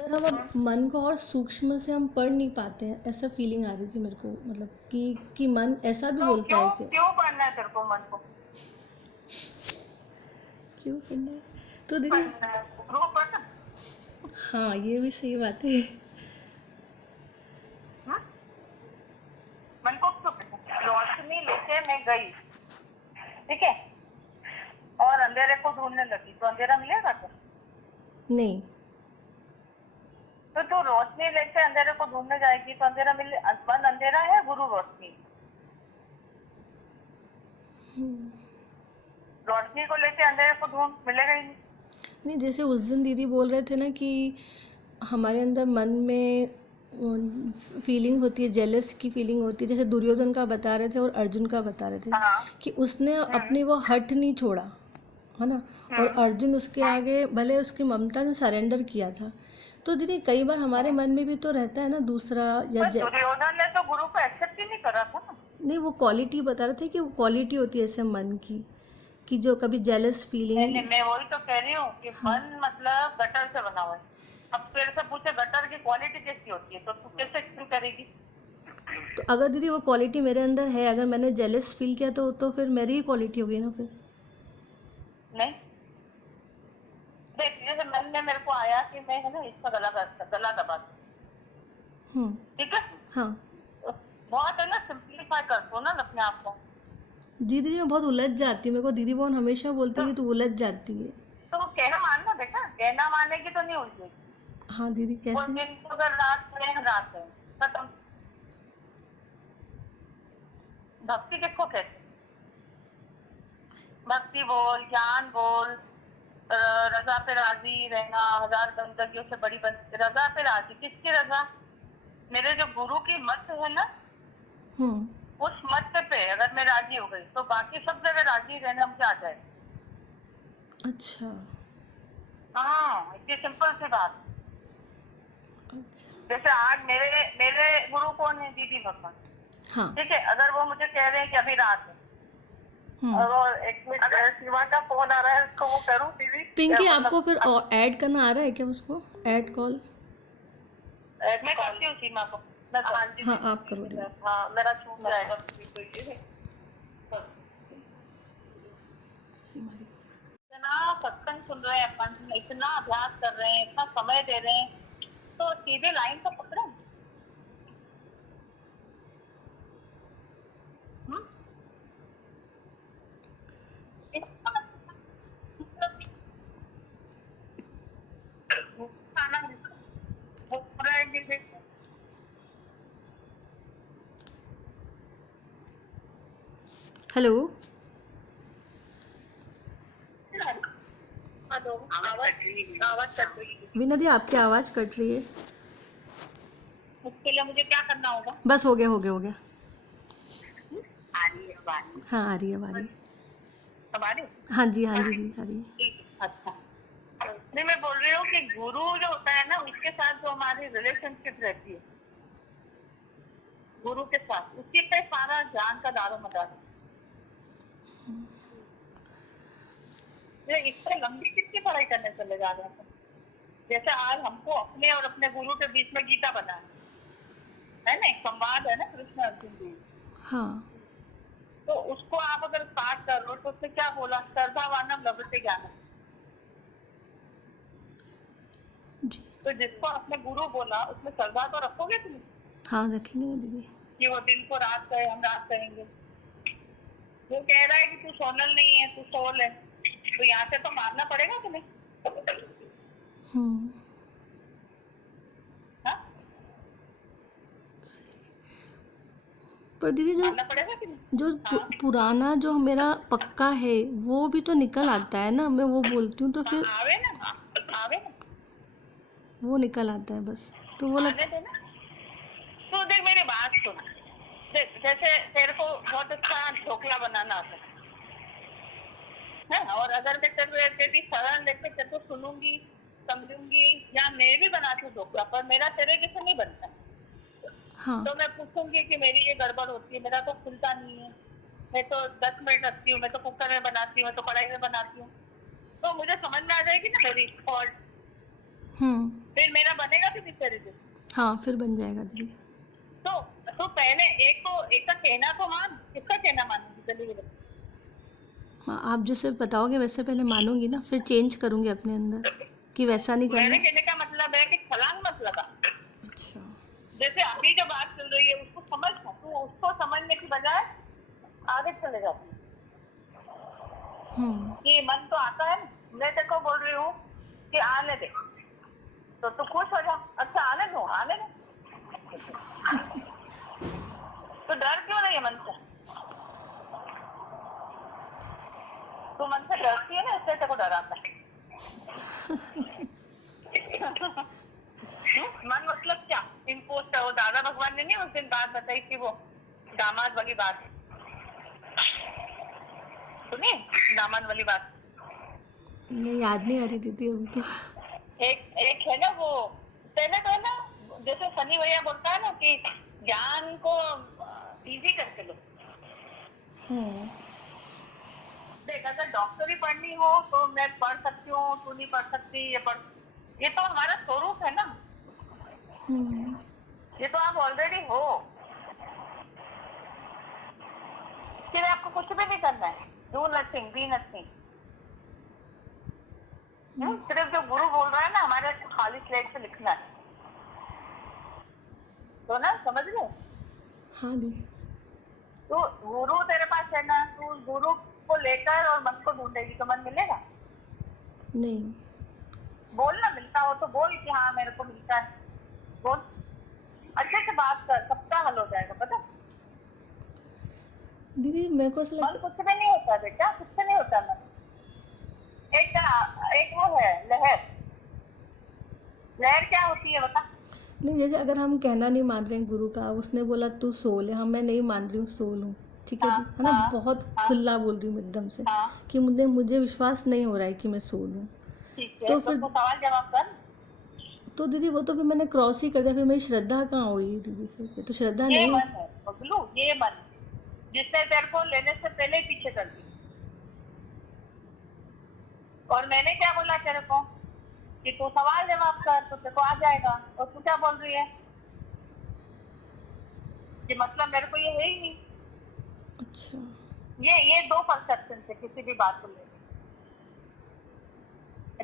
अगर हम अब मन को और सूक्ष्म से हम पढ़ नहीं पाते हैं, ऐसा फीलिंग आ रही थी मेरे को, मतलब कि मन ऐसा भी तो बोलता क्यों है कि क्यों पढ़ना है तेरे को मन को? क्यों करना है। तो दीदी, पढ़ना है गुरु पढ़ना। हाँ ये भी सही बात है। हम्म? मन को क्यों पढ़ना? रोशनी लेके मैं गई, ठीक है, और अंधेरे को ढूंढने लगी, तो अंधेरा मिलेगा क्या? नहीं। तो तू रोशनी लेके अंधेरे को ढूंढने जाएगी तो अंधेरा मिले? मन अंधेरा है, गुरु रोशनी। रोशनी को लेके अंधेरे को ढूंढ, मिलेगा ही नहीं। नहीं, जैसे उस दिन दीदी बोल रहे थे ना कि हमारे अंदर मन में फीलिंग होती है, जेलस की फीलिंग होती है, जैसे दुर्योधन का बता रहे थे और अर्जुन का बता रहे थे हाँ। कि उसने अपनी वो हट नहीं छोड़ा, है ना। और हम्म। अर्जुन उसके आगे भले उसकी ममता ने सरेंडर किया था। तो दीदी कई बार हमारे मन में भी तो रहता है ना दूसरा, या पर दुर्योधन ने तो गुरु को एक्सेप्ट ही नहीं करा था ना। नहीं, वो क्वालिटी बता रहे थे कि वो क्वालिटी होती है ऐसे मन की, कि जो कभी जेलस फीलिंग। नहीं, मैं वही तो कह रही हूँ कि हाँ। मन मतलब गटर से बना हुआ है। अब तेरे से पूछे गटर की क्वालिटी कैसी होती है, तो तू कैसे एक्सप्लेन करेगी? तो अगर दीदी वो क्वालिटी मेरे अंदर है, अगर मैंने जेलस फील किया तो फिर मेरी ही क्वालिटी होगी ना फिर। नहीं, देख, जैसे मन में मेरे को आया कि मैं है ना इसका गला दबा दूं, हम्म। ठीक है, हाँ। तो बहुत है ना सिंप्लीफाई कर दो ना अपने आप को। दीदी मैं बहुत उलझ जाती हूँ, मेरे को दीदी बहन हमेशा बोलती तो है कि तू उलझ जाती है। तो कहना मानना बेटा, कहना मानेगी तो नहीं उलझेगी। हाँ दीदी, वो कैसे। दिन को अगर रात है, खत्म। भक्ति किसको कहते हैं? भक्ति बोल, ज्ञान बोल, रजा पे राजी रहना, हजार बंदगियों से बड़ी रजा पे राजी, किसकी रजा? मेरे जो गुरु की मत है ना, हम्म। उस मत पे अगर मैं राजी हो गई तो बाकी सब जगह राजी रहना मुझे आ जाए। अच्छा। हाँ, इतनी सिंपल सी बात। अच्छा। जैसे आज मेरे मेरे गुरु कौन है? दीदी भगवान। हाँ। ठीक है, अगर वो मुझे कह रहे हैं कि अभी रात है, हम्म। और वो एक मिनट, अगर शिवा का फोन आ रहा है उसको वो करूँ दीदी, पिंकी, आपको मतलब फिर ऐड करना आ रहा है क्या उसको, ऐड कॉल। मैं करती हूँ सीमा को। मैं हाँ जी हाँ दीदी, आप करो दीदी। हाँ मेरा छूट जाएगा दीदी, तो ये इतना सत्संग सुन रहे हैं अपन, इतना अभ्यास कर रहे हैं, इतना समय दे रहे हैं, तो सीधे लाइन तो पकड़े। हम्म? खाना वो पूरा एक दिन हेलो। हेलो, आवाज आवाज कट रही है। वीना दी, आपकी आवाज़ कट रही है। उसके लिए मुझे क्या करना होगा? बस हो गया, हो गया, हो गया। आ रही है, अब आ रही है। हाँ आ रही है, अब आ रही है। अब आ रही हाँ जी, हाँ जी दी, आ रही है। ठीक है, अच्छा। नहीं, मैं बोल रही हूँ कि गुरु जो होता है ना, उसके साथ जो हमारी रिलेशनशिप रहती है, गुरु के साथ, उसी पे सारा ज्ञान का दारो मदार है। ये इससे लंबी कितनी पढ़ाई करने चले जा रहे हैं? जैसे आज हमको अपने और अपने गुरु के बीच में गीता बना है ना, एक संवाद है ना कृष्ण अर्जुन जी। हाँ तो उसको आप अगर पाठ कर लो तो उसमें क्या बोला? श्रद्धावानम लभते ज्ञानम। जी। तो जिसको आपने गुरु बोला उसमें श्रद्धा तो रखोगे तुम, हाँ रखेंगे ना दीदी। कि वो दिन को रात कहे, हम रात कहेंगे। वो कह रहा है कि तू सोनल नहीं है, तू सोल है, तो यहाँ से तो मानना पड़ेगा तुम्हें। हम्म। हाँ, पर दीदी जो मानना पड़ेगा कि नहीं? जो हाँ, पुराना जो मेरा पक्का है, वो भी तो निकल हाँ, आता है ना, मैं वो बोलती हूँ तो हाँ, फिर आवे ना, आवे ना, वो निकल आता है बस। तो वो आने दे ना। तो देख, मेरी बात सुन। देख, जैसे तेरे को बहुत अच्छा ढोकला बनाना आता है, और अगर मैं तेरी सलाह लेके तेरे को सुनूंगी, समझूंगी, या मैं भी बनाती हूँ ढोकला, पर मेरा तेरे जैसे नहीं बनता, हाँ। तो मैं पूछूंगी कि मेरी ये गड़बड़ होती है, मेरा तो खुलता नहीं है, मैं तो 10 मिनट रखती हूँ, मैं तो कुकर में बनाती हूँ, मैं तो कढ़ाई में बनाती हूँ, तो मुझे समझ में आ जाएगी ना मेरी फॉल्ट। हम्म। फिर मेरा बनेगा भी दिनचर्या से। हाँ फिर बन जाएगा दीदी। तो पहले एक का कहना तो मान, किसका कहना मानूंगी जल्दी जल्दी? हाँ आप जैसे बताओगे वैसे पहले मानूंगी ना, फिर चेंज करूंगी अपने अंदर कि वैसा नहीं मेरे करना। कहने का मतलब है कि छलांग मत लगा। अच्छा। जैसे अभी जो बात चल रही है उसको समझ, तू उसको समझने की बजाय आगे चले जाती है कि मन तो आता है ना, मैं तेरे को बोल रही हूँ कि आने दे, तो तू खुश हो जा, अच्छा आने दो आने दो। तो डर क्यों नहीं है मन से? तू मन से डरती है ना, इसलिए तेरे को डर आता है। मन मतलब क्या? इम्पोस्टर। वो दादा भगवान ने नहीं उस दिन बात बताई थी, वो दामाद वाली बात सुनी? दामाद वाली बात नहीं याद नहीं आ रही दीदी अभी तो। एक है ना वो, पहले तो है ना, जैसे सनी भैया बोलता है ना कि ज्ञान को इजी करके लो। देख, अगर डॉक्टरी पढ़नी हो तो मैं पढ़ सकती हूँ, तू नहीं पढ़ सकती, ये तो हमारा स्वरूप है ना, ये तो आप ऑलरेडी हो। फिर आपको कुछ भी नहीं करना है, डू नथिंग बी नथिंग। सिर्फ जो गुरु बोल रहा है ना, हमारे खाली स्लेट से लिखना है, तो ना समझ लो। हाँ दीदी। तो गुरु तेरे पास है ना, तू गुरु को लेकर और मन को ढूंढेगी तो मन मिलेगा? नहीं बोल ना, मिलता हो तो बोल कि हाँ मेरे को मिलता है, बोल, अच्छे से बात कर, सबका हल हो जाएगा। पता दीदी मेरे को ऐसा मन लगता कुछ भी नहीं होता बेटा, कुछ नहीं होता मन। एक वो है लहर। लहर क्या होती है बता? नहीं, जैसे अगर हम कहना नहीं मान रहे हैं गुरु का, उसने बोला तू सोल है, हाँ मैं नहीं मान रही हूँ सोल हूँ, ठीक है हाँ दी, है ना, हाँ बहुत हाँ खुला बोल रही हूँ एकदम से हाँ, कि मुझे विश्वास नहीं हो रहा है कि मैं सोल हूँ। ठीक है, तो तो फिर तू सवाल जवाब कर। तो दीदी वो तो फिर मैंने क्रॉस ही कर दिया, फिर मेरी श्रद्धा कहाँ हुई दीदी, फिर ये तो श्रद्धा ये नहीं हुई। मन है बबलू, ये मन जिसने तेरे को लेने से पहले ही पीछे कर दी। और मैंने क्या बोला तेरे को कि तू सवाल जवाब कर तो तेरे को आ जाएगा, और तू क्या बोल रही है कि मतलब मेरे को ये है ही नहीं। अच्छा। ये दो परसेप्शन है किसी भी बात को लेकर,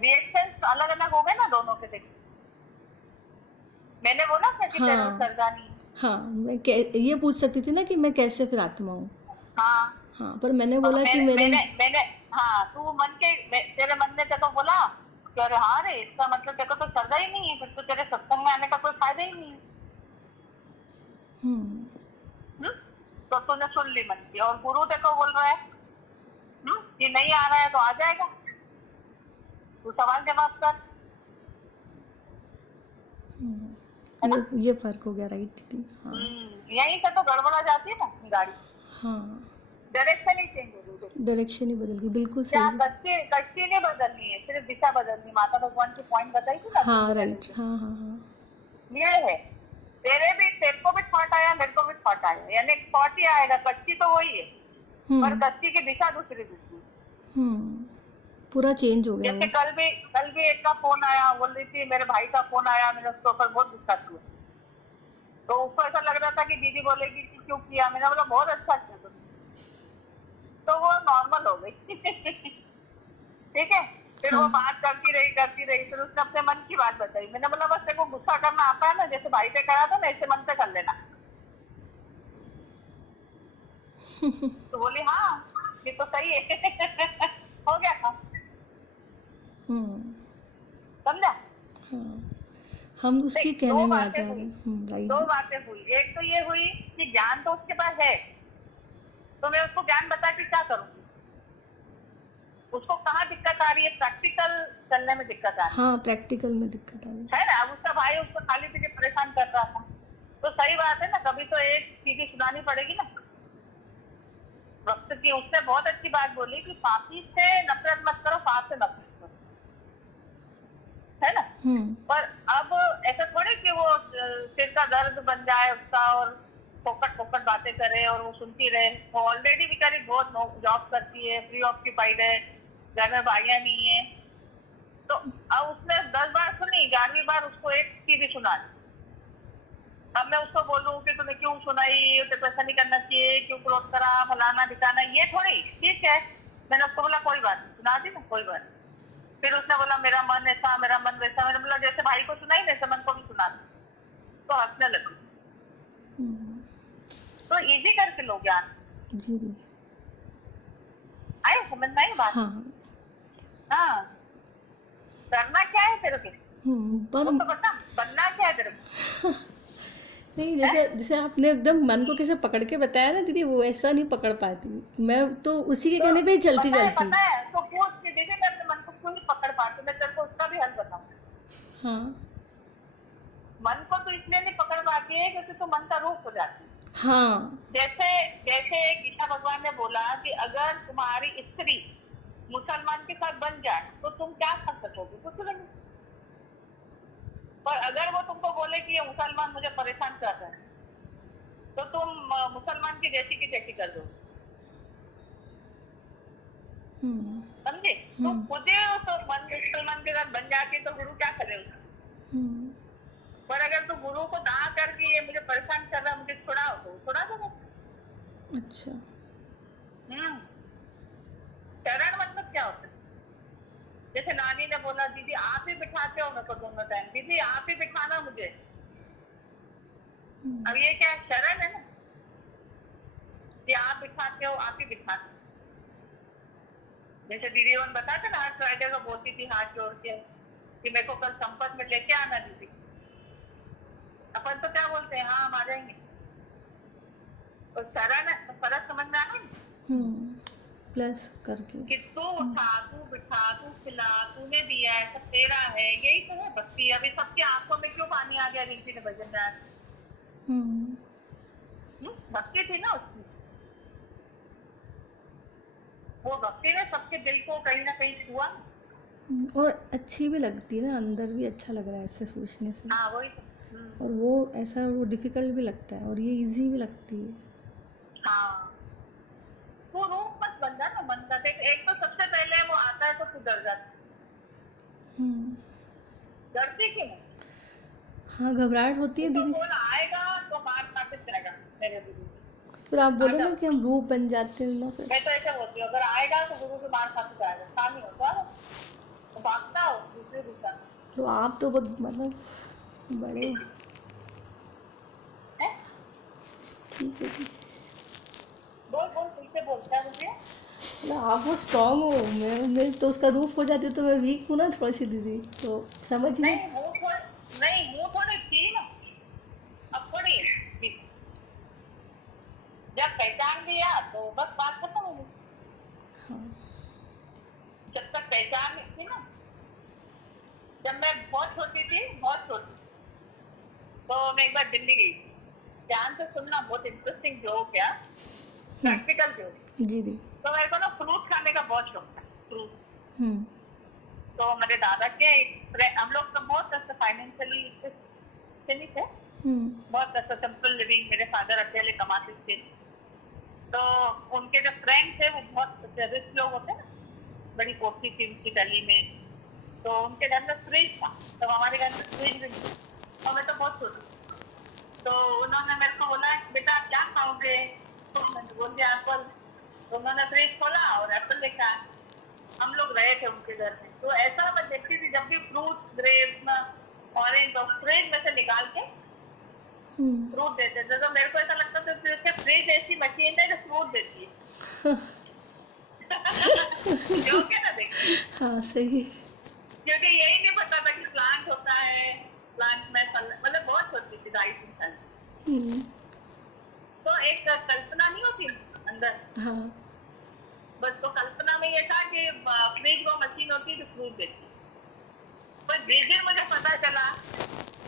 रिएक्शन अलग अलग हो गए ना दोनों के। देख, मैंने बोला था कि तेरे में हाँ श्रद्धा नहीं है। हाँ, ये पूछ सकती थी ना कि मैं कैसे फिर आत्मा हूँ। हाँ, हाँ पर मैंने और बोला कि मैंने मेरे मैंने मैंने हाँ, तू तेरे मन ने तेरे को बोला कि अरे हाँ रे, इसका मतलब तेरे को तो श्रद्धा ही नहीं है, फिर तो तेरे सत्संग में आने का कोई फायदा ही नहीं है। तो तूने सुन ली मन की, और गुरु तेरे को बोल रहा है कि नहीं आ रहा है तो आ जाएगा, तू सवाल जवाब कर, है ना? ये फर्क हो गया, राइट दीदी। हाँ यहीं से तो गड़बड़ा जाती है ना गाड़ी, हाँ, डायरेक्शन ही चेंज हो गई। डायरेक्शन ही बदल गई, बिल्कुल क्या सही है। कच्ची नहीं बदलनी है, सिर्फ दिशा बदलनी। माता भगवान की पॉइंट बताई थी ना हाँ तुमने पहले राइट, से। हाँ हाँ हाँ। ये है, तेरे को भी थॉट आया, मेरे को भी थॉट आया, यानी थॉट ही आएगा, कच्ची तो वही है, पर कच्ची की दिशा दूसरी दूसरी। पूरा चेंज हो गया वो। जैसे कल भी एक का फोन आया, बोल रही थी मेरे भाई का फोन आया, मैंने उसके ऊपर बहुत गुस्सा किया। तो उसको ऐसा लग रहा था कि दीदी बोलेगी कि क्यों किया, मैंने बोला बहुत अच्छा किया तुमने, तो वो नॉर्मल हो गई। ठीक है, फिर वो बात करती रही, फिर उसने अपने मन की बात बताई। मैंने बोला बस तेरे को गुस्सा करना आता है ना, जैसे भाई पे करा था ना, ऐसे मन से कर लेना। तो बोली हाँ ये तो सही है। हो गया था, समझा? हम उसकी देख, कहने दो में आ बातें जा रहे हुई, हैं, राइट। दो बातें हुई। एक तो ये हुई कि ज्ञान तो उसके पास है, तो मैं उसको ज्ञान बता के क्या करूंगी? उसको कहाँ दिक्कत आ रही है? प्रैक्टिकल चलने में दिक्कत आ रही हाँ प्रैक्टिकल में दिक्कत आ रही है ना। अब उसका भाई उसको खाली पीछे परेशान कर रहा था, तो सही बात है ना, कभी तो एक सीधी सुनानी पड़ेगी ना वक्त की। उसने बहुत अच्छी बात बोली कि पापी से नफरत मत करो, पाप से नफरत करो, है ना। पर अब ऐसा थोड़ी कि वो सिर का दर्द बन जाए उसका और फोकट फोकट बातें करे और वो सुनती रहे। वो ऑलरेडी बेचारी बहुत जॉब करती है, फ्री ऑक्यूपाइड है, घर में भाइयां नहीं है, तो अब उसने 10 बार सुनी, 11वीं बार उसको एक सीधी सुना दी। अब मैं उसको बोलूं कि तूने क्यों सुनाई, तेरे को ऐसा नहीं करना चाहिए, क्यों क्रोध करा, फलाना दिखाना, ये थोड़ी ठीक है। मैंने उसको बोला कोई बात नहीं, सुना दी ना, कोई बात नहीं। फिर उसने बोला मेरा मन ऐसा, मेरा मन वैसा। मैंने बोला जैसे भाई को सुनाई वैसे मन को भी सुना दी। तो हंसने लगी। हम्म, तो इजी करके लो ज्ञान। जी जी। आए समझ में आई बात? हाँ। हाँ, करना क्या है तेरे को, पर वो तो बता, बनना क्या है तेरे को। नहीं, है? जैसे जैसे आपने एकदम मन को कैसे पकड़ के बताया ना दीदी, वो ऐसा नहीं पकड़ पाती। मैं तो उसी के तो कहने पे ही चलती चलती। पता है तो पूछ के दीदी मैं अपने मन को क्यों नहीं पकड़ पाती, मैं तेरे को उसका भी हल बताऊँ। हाँ मन को तो इसलिए नहीं पकड़ पाती है क्योंकि तू मन का रूप हो जाती है। हाँ। जैसे जैसे गीता भगवान ने बोला कि अगर तुम्हारी स्त्री मुसलमान के साथ बन जाए तो तुम क्या कर सकोगे, कुछ नहीं। पर अगर वो तुमको बोले कि ये मुसलमान मुझे परेशान कर रहा है तो तुम मुसलमान की जैसी की तैसी कर दो। हम्म समझे? तो खुद ही उस मुसलमान के साथ बन जाती तो गुरु क्या करे उसका। हम्म, पर अगर तू गुरु को ना करके ये मुझे परेशान कर रहा है, मुझे छुड़ाओ, तो छुड़ा दो। अच्छा। शरण मतलब क्या होता है? जैसे नानी ने बोला दीदी आप ही बिठाते हो मेरे को दोनों टाइम, दीदी आप ही बिठाना मुझे। अब ये क्या है? शरण है ना, कि आप बिठाते हो, आप ही बिठाते। जैसे दीदी वन बताते ना, हर फ्राइडे को बोलती थी हाथ जोड़ के कि मेरे को कल संपत में लेके आना दीदी। अपन तो क्या बोलते हैं, हाँ हम आ जाएंगे। तो शरण है, तो फर्क समझ में आना प्लस करके। कि तू उठा, तू बिठा, तू खिला, तूने दिया है, सब तेरा है, यही तो है भक्ति। अभी सबकी आंखों में क्यों पानी आ गया रिंकी ने भजन में? भक्ति थी ना उसकी, वो भक्ति ने सबके दिल को कहीं ना कहीं छुआ। और अच्छी भी लगती है ना, अंदर भी अच्छा लग रहा है ऐसे सोचने से। हाँ वही तो। और वो ऐसा वो डिफिकल्ट भी लगता है और ये इजी भी लगती है। हाँ, तू रूप मत बन जा ना मन का। देख, एक तो सबसे पहले वो आता है तो तू डर जाती, डरती क्यों है? हाँ, घबराहट होती है तो दीदी। बोल आएगा तो मार खाते जाएगा मेरे गुरु। फिर आप बोले आजा। ना कि हम रूप बन जाते हैं ना, फिर मैं तो ऐसे बोलती हूँ, अगर आएगा तो गुरु के मार खाते जाएगा, काम ही होता है तो भागता हो दूसरी दिशा में। तो आप तो बहुत मतलब बड़े है? ठीक है जी। बोल बोल, फिर से बोलता है मुझे। मतलब आप बहुत स्ट्रांग हो, मैं तो उसका रूप हो जाती हूँ तो मैं वीक हूँ ना थोड़ी सी दीदी, तो समझ नहीं। नहीं मुंह थोड़े, नहीं मुंह थोड़े थी ना, अब थोड़ी है। जब पहचान लिया तो बस बात खत्म हो गई। हाँ। जब तक पहचान नहीं थी ना, जब मैं बहुत छोटी थी, बहुत छोटी, तो मैं एक बार दिल्ली गई थी। ध्यान से सुनना, बहुत इंटरेस्टिंग जोक है, प्रैक्टिकल जोक। जी दी। तो मेरे को ना फ्रूट खाने का बहुत शौक था, फ्रूट। हम्म तो मेरे दादा के हम लोग तो बहुत ऐसे फाइनेंशियली नहीं थे, बहुत ऐसा सिंपल लिविंग, मेरे फादर अकेले कमाते थे। तो उनके जो फ्रेंड थे वो बहुत रिच लोग होते ना, बड़ी कोठी थी उनकी गली में। तो उनके घर में फ्रिज था, तो हमारे घर में फ्रिज भी नहीं, और मैं तो बहुत छोटी। तो उन्होंने मेरे को बोला बेटा आप क्या खाओगे, तो मैंने बोल दिया एप्पल। तो उन्होंने फ्रिज खोला और एप्पल देखा। हम लोग रहे थे उनके घर में, तो ऐसा मैं देखती थी जब भी फ्रूट, ग्रेप्स, ऑरेंज और फ्रिज में से निकाल के फ्रूट देते थे, तो मेरे को ऐसा लगता था जैसे फ्रिज ऐसी मशीन है जो फ्रूट देती है। क्यों क्या ना देखिए, हाँ सही। क्योंकि यही नहीं पता था कि प्लांट होता है, प्लांट में मतलब बहुत छोटी थी, 2.5-3 साल। तो एक कल्पना नहीं होती अंदर, हाँ। बस तो कल्पना में ये था कि फ्रिज वो मशीन होती है जो फ्रूट देती है। पर जिस दिन मुझे पता चला,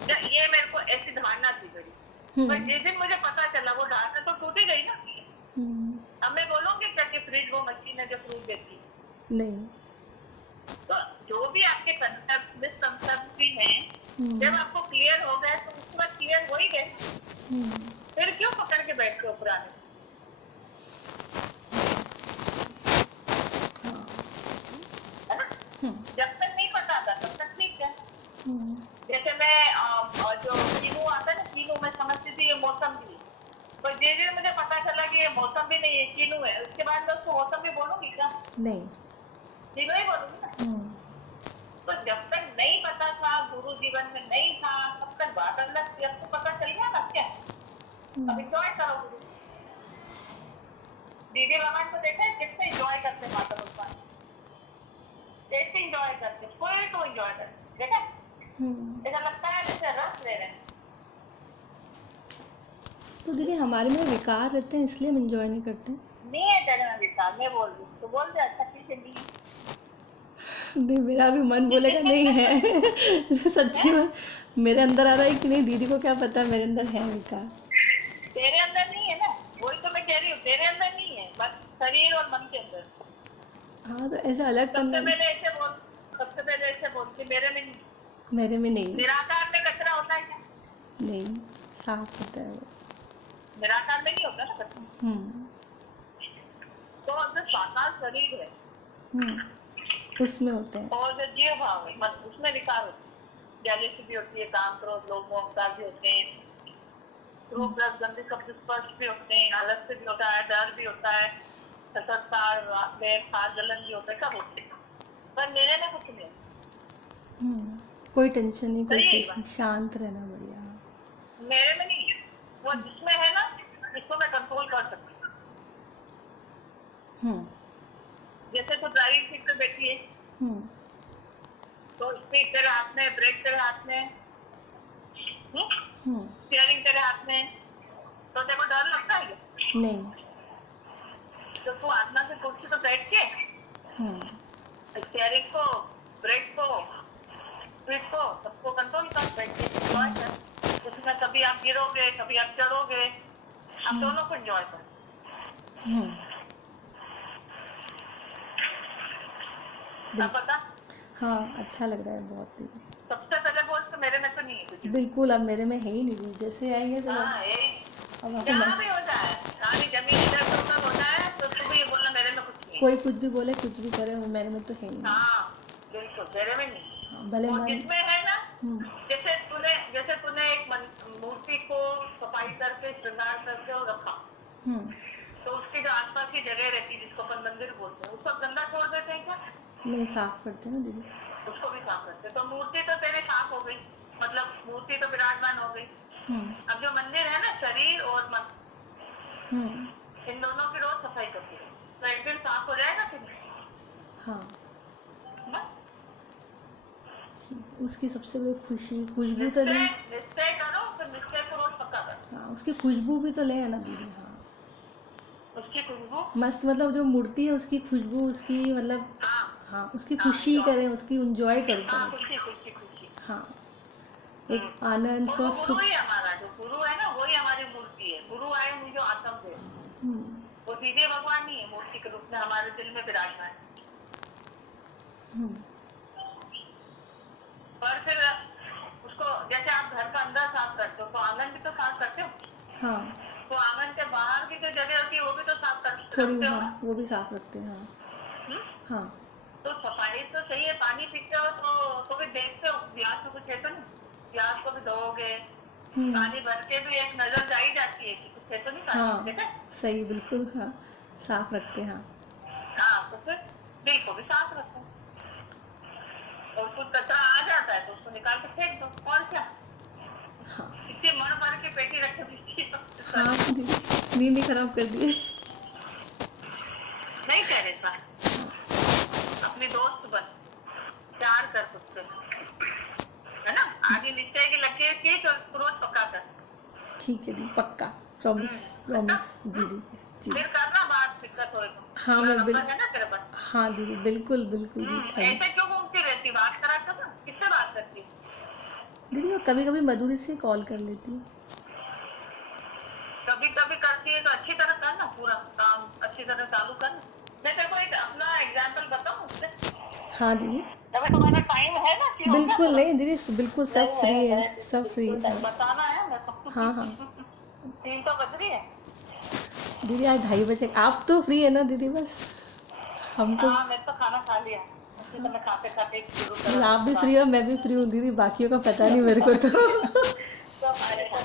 ये मेरे को ऐसी धारणा थी बड़ी, पर जिस दिन मुझे पता चला वो धारणा तो टूटी गई ना। अब मैं बोलूंगी क्या कि फ्रिज वो मशीन है जो फ्रूट देती है? नहीं। तो जो भी आपके कंसेप्ट, मिसकंसेप्शन है, जब आपको क्लियर हो गए तो उसके बाद क्लियर हो ही गए, फिर क्यों पकड़ के बैठते हो पुराने? जब तक नहीं पता था हम्म, जैसे मैं जो कीनू आता है ना, कीनू मैं समझती थी ये मौसम्बी है, पर धीरे धीरे मुझे पता चला कि ये मौसम्बी नहीं है, कीनू है। उसके बाद मैं उसको मौसम्बी बोलूंगी क्या? नहीं। कीनू ही बोलूंगी ना। हम्म, तो जब तक नहीं पता था, गुरु जीवन में नहीं था, तब तक बात अलग थी। अब तो पता चल गया ना, क्या अब हम्म, इंजॉय करो गुरु। दीदी भगवान को देखा है कितने इंजॉय करते माता भगवान, कैसे इंजॉय करते, फुल टू इंजॉय करते, देखा? हम्म। ऐसा लगता है जैसे रस ले रहे हैं। तो दीदी हमारे में विकार रहते हैं इसलिए हम इंजॉय नहीं करते। नहीं है तेरे में विचार, मैं बोल रही हूँ तो बोल दे, अच्छा ठीक है, नहीं है। नहीं, मेरा भी मन बोलेगा नहीं है। सच्ची में मेरे अंदर आ रहा है कि नहीं, दीदी को क्या पता मेरे अंदर है विकार। तेरे अंदर नहीं है ना, वही तो मैं कह रही हूँ, तेरे अंदर नहीं है, बस शरीर और मन के अंदर। हाँ, तो ऐसा अलग सबसे करना। पहले ऐसे बोल, सबसे पहले ऐसे बोल कि मेरे में नहीं है। मेरे में नहीं। निराकार में कचरा होता है क्या? नहीं, साफ होता है वो। निराकार में नहीं होता ना कचरा। हम्म, तो जो साकार शरीर है हम्म, उसमें होते हैं। और जो जीव भाव है मन, उसमें विकार होते हैं। जेलिसी भी होती है, काम क्रोध लोभ मोह अहंकार भी होते हैं, रूप रस गंध शब्द स्पर्श भी होते हैं, आलस्य भी होता है, डर भी होता है, सतर्कता, खार जलन भी होता है, सब होते हैं। पर मेरे में कुछ नहीं होता। हम्म, कोई टेंशन नहीं, कोई सही है ये प्रेशर नहीं, बात? शांत रहना बढ़िया। मेरे में नहीं है। वो जिसमें है ना, इसको मैं कंट्रोल कर सकती हूँ। हम्म, जैसे तो ड्राइविंग सीट पे बैठी है, हम्म, तो स्पीड तेरे हाथ में, ब्रेक तेरे हाथ में, हम्म, स्टीयरिंग तेरे हाथ में, तो तेरे को डर लगता है क्या? नहीं। तो तू आत्मा की कुर्सी तो बैठ के हम्म, स्टीयरिंग को, ब्रेक को, स्पीड को, सबको कंट्रोल कर, बैठ के एंजॉय कर। उसमें कभी आप गिरोगे, कभी आप चढ़ोगे, आप दोनों को एंजॉय कर। हम्म, अब बता, हाँ, अच्छा लग रहा है बहुत दीदी। सबसे पहले बोल तो मेरे में तो नहीं है कुछ भी। बिल्कुल, अब मेरे में है ही नहीं दीदी, जैसे आएंगे तो हाँ, यही अब वहाँ पे जहाँ भी हो जाए, सारी जमीन इधर उधर में हो जाए, तो तू भी ये बोलना मेरे में कुछ नहीं है। कोई कुछ भी बोले, कुछ भी करे, मेरे में तो है ही नहीं। हाँ, बिल्कुल तेरे में नहीं। हाँ, भले और मन। जिसमें है ना, हम्म, जैसे तूने एक मूर्ति को सफाई करके, श्रृंगार करके और रखा, हम्म, तो उसकी जो आसपास की जगह रहती है, जिसको अपन मंदिर बोलते हैं, उसको गंदा छोड़ देते हैं क्या? नहीं, साफ करते हैं ना दीदी। उसको भी साफ करते हैं। तो मूर्ति तो तेरे साफ हो गई, मतलब मूर्ति तो विराजमान हो गई। हम्म, अब जो मंदिर है ना, शरीर और मन, हम्म, इन दोनों की रोज सफाई करती है, तो एक दिन साफ हो जाएगा फिर हाँ। बस। उसकी सबसे बड़ी खुशी, खुशबू तो ले। निश्चय निश्चय करो, तो निश्चय को रोज पक्का करो। हाँ, उसकी खुशबू भी तो ले है ना दीदी। हाँ, उसकी खुशबू, मस्त, मतलब जो मूर्ति है उसकी खुशबू, उसकी मतलब। हाँ हाँ, उसकी हाँ, खुशी करें, उसकी इंजॉय करें हाँ, पहले। खुशी खुशी खुशी। हाँ, एक आनंद और सा वो गुरु सुख। ही हमारा, जो गुरु है ना, वही हमारी मूर्ति है। गुरु आए हुए जो आत्म दे, हम्म, वो सीधे भगवान नहीं है, मूर्ति के रूप में हमारे दिल में विराजमान है। हम्म, पर फिर उसको, जैसे आप घर का अंदर साफ करते हो, तो आंगन भी तो साफ करते हो। हाँ, तो आंगन के बाहर की जो जगह होती है, वो भी तो साफ थोड़ी, रखते हो हाँ, ना। वो भी साफ रखते हैं। हाँ, हम्म? हाँ, तो सफाई तो सही है। पानी पीते हो तो भी देखते हो गिलास में कुछ है तो नहीं, गिलास को भी धोओगे, हम्म, पानी भर के भी एक नजर जा ही जाती है कि कुछ है तो नहीं पानी में, हाँ, देखा? सही, बिल्कुल, हाँ, साफ रखते हैं। हाँ, हाँ, तो फिर दिल को भी साफ रखो। और कुछ कचरा आ जाता है तो उसको निकाल के फेंक दो, और क्या। हाँ, इतनी मण भर के पेटी रख दी हाँ दीदी, नींद ही खराब कर दिए। नहीं कह रहे था, अपनी दोस्त बन, प्यार कर खुद से, है ना? आगे निश्चय की लकीर की तो रोज पक्का कर। ठीक है दीदी, पक्का, प्रॉमिस, पक्का? प्रॉमिस। जी दीदी, जी। फिर करना, बात दिक्कत हो तो हाँ, मेरा मैं नंबर है ना तेरे पास। हाँ दीदी, बिल्कुल बिल्कुल जी, थैंक। ऐसे क्यों घूमती रहती, बात करा कर ना, किससे बात करती? दीदी मैं कभी कभी मधुरी से कॉल कर लेती हूँ। कभी कभी करती है तो अच्छी तरह कर ना, पूरा काम अच्छी तरह चालू कर ना। मैं तेरे को एक अपना एग्जाम्पल बताऊँ उससे? हाँ दीदी, अभी तुम्हारा टाइम है ना कि हो गया बिल्कुल पूरा? नहीं दीदी, बिल्कुल सब नहीं फ्री है, है, सब फ्री बिल्कुल है। टाइम बताना है मेरे को। हाँ, हाँ 3 तो बज रही है। दीदी, आज 2:30 बजे, आप तो फ्री है ना दीदी? बस हम तो। हाँ, मैं तो खाना खा लिया। थी तो मैं खाते खाते शुरू नहीं, करा आप भी फ्री हो, मैं भी फ्री हूँ दीदी, बाकियों का पता नहीं मेरे को तो। तो हमारे साथ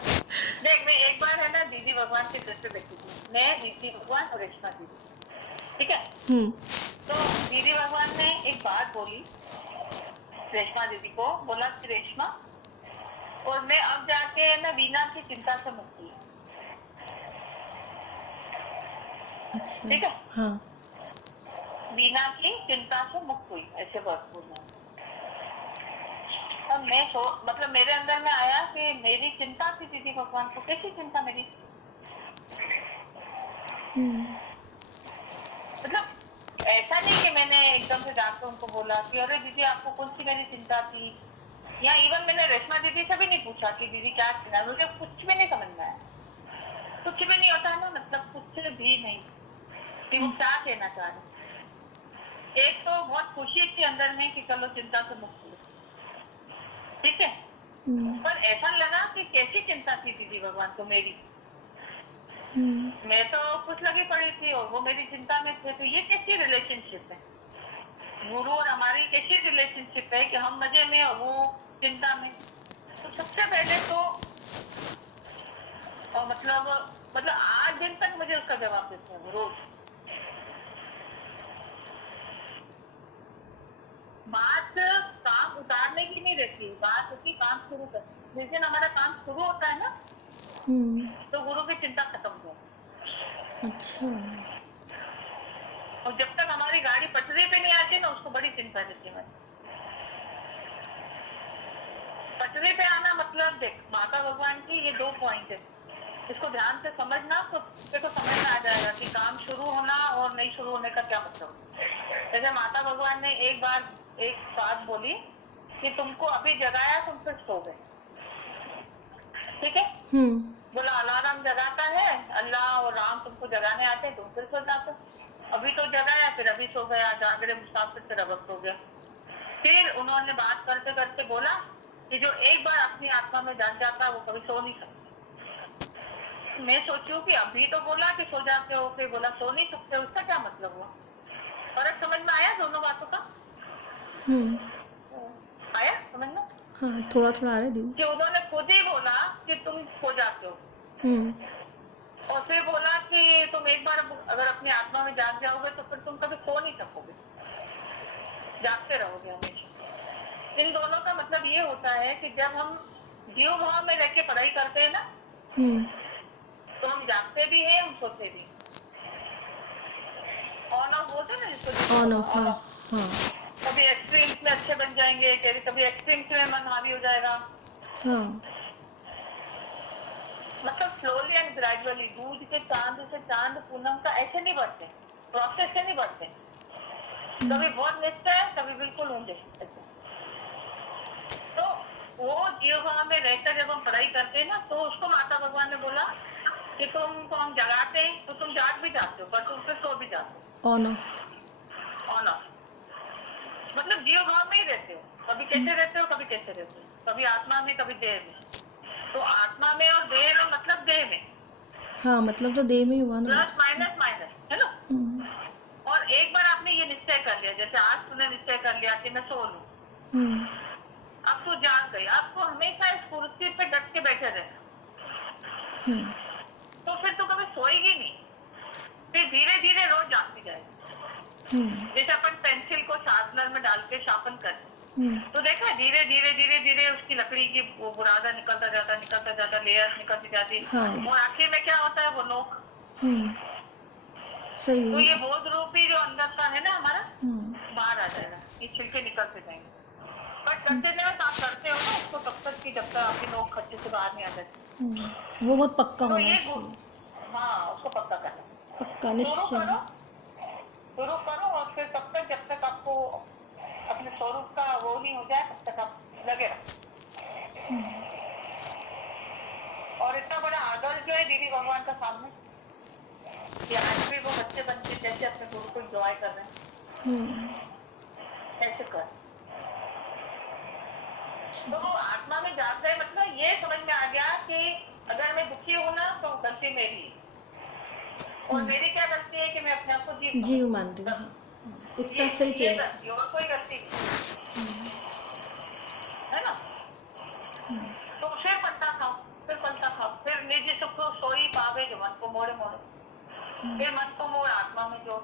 देख, मैं एक बार है ना दीदी भगवान की दृष्टि देखी थी, मैं दीदी भगवान और रेशमा दीदी, ठीक है। हम्म। तो दीदी भगवान ने एक बात बोली रेशमा दीदी को, बोला कि रेशमा, और मैं अब जाके ना वीना की चिंता से मुक्त हुई, अच्छा। ठीक है। हाँ। वीना की चिंता से मुक्त हुई, ऐसे बात बोला। अब मैं मतलब मेरे अंदर में आया कि मेरी चिंता थी दीदी भगवान को, कैसी चिंता मेरी, मतलब ऐसा नहीं कि मैंने एकदम से जाकर उनको बोला कि अरे दीदी आपको कौन सी मेरी चिंता थी, या इवन मैंने रेशमा दीदी से भी नहीं पूछा कि दीदी क्या चिंता है, मुझे कुछ भी नहीं समझ में आया, कुछ भी नहीं होता ना, मतलब कुछ भी नहीं कि वो क्या कहना चाह रहे। एक तो बहुत खुशी थी अंदर में कि चलो चिंता से मुक्त हुई, ठीक है, पर ऐसा लगा कि कैसी चिंता थी दीदी भगवान को मेरी, मैं तो खुश लगी पड़ी थी और वो मेरी चिंता में थे, तो ये कैसी रिलेशनशिप है, गुरु और हमारी कैसी रिलेशनशिप है कि हम मजे में और वो चिंता में। तो सबसे पहले तो और मतलब आज दिन तक मुझे उसका जवाब देते हैं रोज। बात काम उतारने की नहीं रहती, बात होती काम शुरू करने। जिस दिन हमारा काम शुरू होता है ना, तो गुरु की चिंता खत्म हो जाती। अच्छा। और जब तक हमारी गाड़ी पटरी पे नहीं आती ना, उसको बड़ी चिंता रहती है। पटरी पे आना मतलब देख, माता भगवान की ये 2 पॉइंट है, इसको ध्यान से समझना तो तेरे को समझ में आ जाएगा कि काम शुरू होना और नहीं शुरू होने का क्या मतलब। जैसे माता भगवान ने एक बार एक बात बोली कि तुमको अभी जगाया, तुम फिर सो गए, ठीक है। बोला अलार्म जगाता है अल्लाह और राम, तुमको जगाने आते हैं, तुम फिर सो जाते हो। अभी तो जगाया, फिर अभी सो गया, जागरे मुसाफिर फिर अब सो गया। फिर उन्होंने बात करते करते बोला कि जो एक बार अपनी आत्मा में जाग जाता है वो कभी सो नहीं सकता। मैं सोचूं कि अभी तो बोला कि सो जाते हो, फिर बोला सो नहीं सकते, उसका क्या मतलब हुआ। फर्क समझ में आया दोनों बातों का? आया समझ में? हाँ, थोड़ा थोड़ा आ रहा है दीदी। कि उन्होंने खुद ही बोला कि तुम सो जाते हो, और फिर बोला कि तुम एक बार अगर अपनी आत्मा में जाग जाओगे तो फिर तुम कभी सो नहीं सकोगे, जागते रहोगे हमेशा। इन दोनों का मतलब ये होता है कि जब हम जीव भाव में रह के पढ़ाई करते हैं ना, तो हम जागते भी हैं, हम सोते भी। ऑन ऑफ होते ना, जिसको ऑन ऑफ। हाँ हाँ कभी एक्सट्रीम्स में अच्छे बन जाएंगे, कभी एक्सट्रीम्स में मन हावी हो जाएगा। हाँ। मतलब स्लोली एंड ग्रेजुअली, दूध के चांद से चांद पूनम का ऐसे नहीं बढ़ते, प्रोसेस से नहीं बढ़ते। कभी बहुत नीचे है, कभी बिल्कुल ऊंचे। तो वो जीव भाव में रहकर जब हम पढ़ाई करते हैं ना, तो उसको माता भगवान ने बोला कि तुमको हम जगाते हैं तो तुम जाग भी जाते हो, पर तुम फिर सो भी जाते हो। On off. ऑन ऑफ मतलब जीव भाव में ही रहते हो, कभी कैसे रहते हो, कभी कैसे रहते हो, कभी आत्मा में, कभी देह में। तो आत्मा में और देह में मतलब देह में। हाँ, मतलब तो देह में ही हुआ ना। प्लस माइनस माइनस है ना। और एक बार आपने ये निश्चय कर लिया, जैसे आज तूने निश्चय कर लिया कि मैं सो लूं, अब तू जाग गई, आपको हमेशा इस कुर्सी पे डट के बैठे रहना, तो फिर तो कभी सोएगी नहीं, फिर धीरे धीरे रोज जागती जाएगी। जैसे अपन पेंसिल को शार्पनर में डाल के शार्पन करते, तो देखा धीरे धीरे धीरे धीरे उसकी लकड़ी की वो बुरादा निकलता जाता, लेयर निकलती जाती, और आखिर में क्या होता है, वो नोक। सही तो है। ये बोध रूपी जो अंदर का है ना हमारा, बाहर आ जाएगा, ये छिलके निकलते जाएंगे। बट कंटिन्यूअस आप करते हो ना उसको तब तक कि जब तक आपकी नोक खच्चे से बाहर नहीं आ जाती। वो बहुत पक्का तो होना ये चाहिए। हाँ, उसको पक्का करना, पक्का शुरू निश्चय। करो और फिर तब तक जब तक आपको अपने स्वरूप का वो नहीं हो जाए, तब तक आप लगे रहो। और इतना बड़ा आदर्श जो है दीदी भगवान का सामने, कि आज भी वो बच्चे बनते जैसे अपने गुरु को एंजॉय कर रहे हैं, ऐसे कर। तो आत्मा में जाग गए, मतलब ये समझ में आ गया कि अगर मैं दुखी हूं ना तो गलती मेरी, और मेरी क्या गलती है कि मैं अपने आप को जीव मानती हूँ। इतना सही ये चेंज। गलती और कोई गलती नहीं, है ना। तो फिर पत्ता खाओ, फिर पत्ता खाओ, फिर निज सुख सोई पावे जो मन को मोड़े मोड़े, फिर मन को मोड़ आत्मा में जोड़।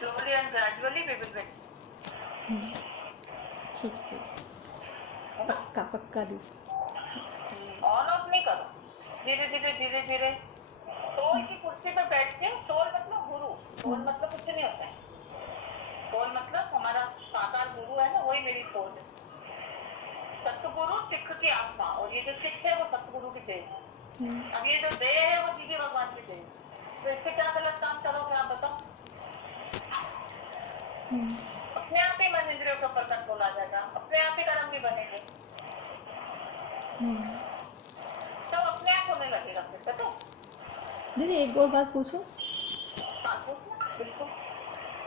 Slowly and gradually we will get. ठीक है, पक्का पक्का दी। ऑन ऑफ नहीं करो, धीरे धीरे धीरे धीरे। सोल की कुर्सी पर बैठ के, सोल मतलब गुरु, सोल मतलब कुछ नहीं होता है। सोल मतलब हमारा साकार गुरु है ना, वही मेरी सोल है। सतगुरु सिख की आत्मा, और ये जो सिख है वो सतगुरु की देह है। अब ये जो देह है वो दीदी भगवान की देह है। तो इससे क्या गलत काम करोगे आप बताओ? अपने आप ही मन इंद्रियों के ऊपर कंट्रोल आ जाएगा, अपने आप ही कर्म नहीं बनेंगे, सब अपने आप होने लगेगा फिर। तो दीदी एक और बात पूछो। बिल्कुल।